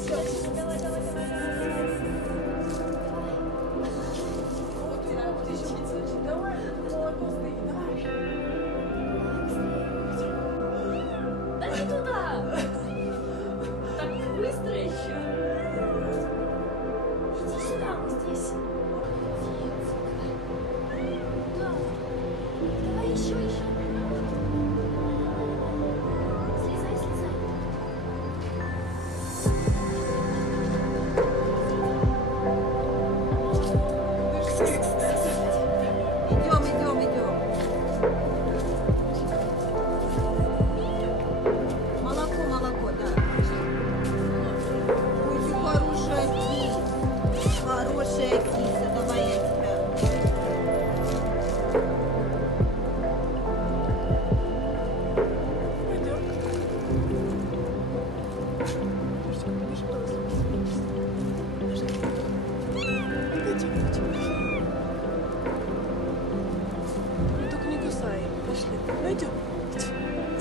Все, давай, давай, давай, давай, давай. Вот ты еще не давай, молоко стоит, давай. Да не туда! Так быстро еще. Иди сюда, мы здесь. Да. Давай еще, еще. Слезай, слезай. Идем, идем, идем. Молоко, молоко, да. Ой, ты хорошая киса. Хорошая киса. Давай я тебя. Только не кусай. Пошли. Пойдем. Пошли.